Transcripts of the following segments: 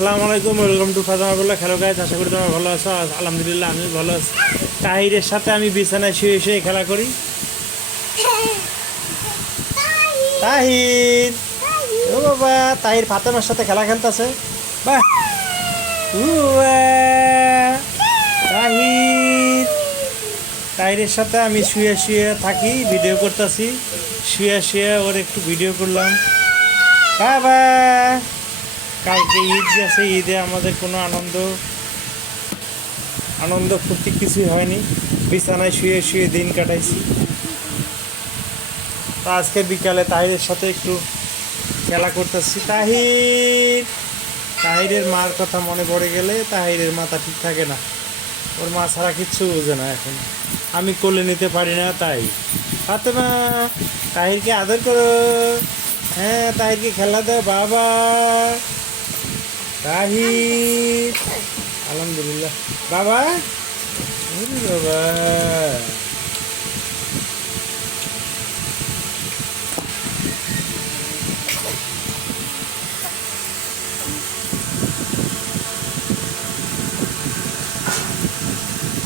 আসসালামু আলাইকুম welcome to ফাজামাবুল্লাহ খেলো গাইজ আশা করি তোমরা ভালো আছো। আলহামদুলিল্লাহ আমি ভালো আছি। তাহিরের সাথে আমি বিছানায় শুয়ে শুয়ে খেলা করি। তাহির! ও বাবা, তাহির ফাতেমার সাথে খেলা খেলতেছে। বাহ! তাহির! তাহিরের সাথে আমি শুয়ে শুয়ে থাকি ভিডিও করতেছি। শুয়ে শুয়ে ওর একটু ভিডিও করলাম। বাবা! কালকে ঈদ গেছে, ঈদে আমাদের কোনো আনন্দ আনন্দ ফুর্তি কিছুই হয়নি। বিছানায় শুয়ে শুয়ে দিন কাটাইছি। তো আজকে বিকালে তাহিরের সাথে একটু খেলা করতেছি। তাহির, তাহিরের মার কথা মনে পড়ে গেলে তাহিরের মাথা ঠিক থাকে না। ওর মা ছাড়া কিচ্ছু বোঝে না এখন। আমি কোলে নিতে পারি না তাই। ফাতেমা, তাহিরকে আদর করো। হ্যাঁ তাহিরকে খেলা দাও, বাবা। তাহির আলহামদুলিল্লাহ। বাবা? বাবা।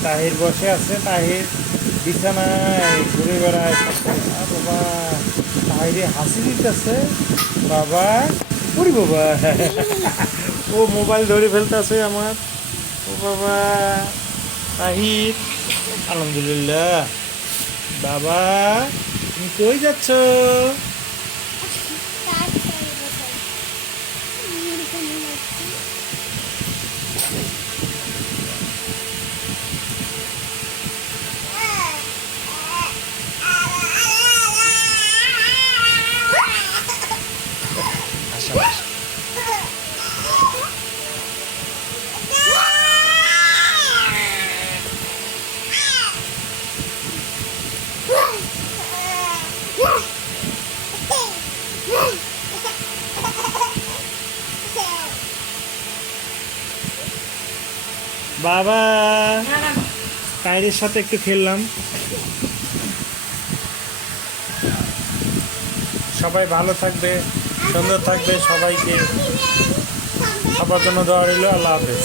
তাহির বসে আছে, তাহির। বিছানায়, ঘুরে বেড়ায়। বাবা, তাহিরে হাসি দিতেছে। বাবা ওরে বাবা। ও মোবাইল ধরে ফেলতেছে আমার। ও বাবা তাহির। আলহামদুলিল্লাহ। বাবা তুমি কই যাচ্ছ? আসো বাবা। তাইরের সাথে একটু খেললাম। সবাই ভালো থাকবে সুন্দর থাকবে সবাইকে। সবার জন্য দেওয়া রইল আল্লাহ হাফেজ।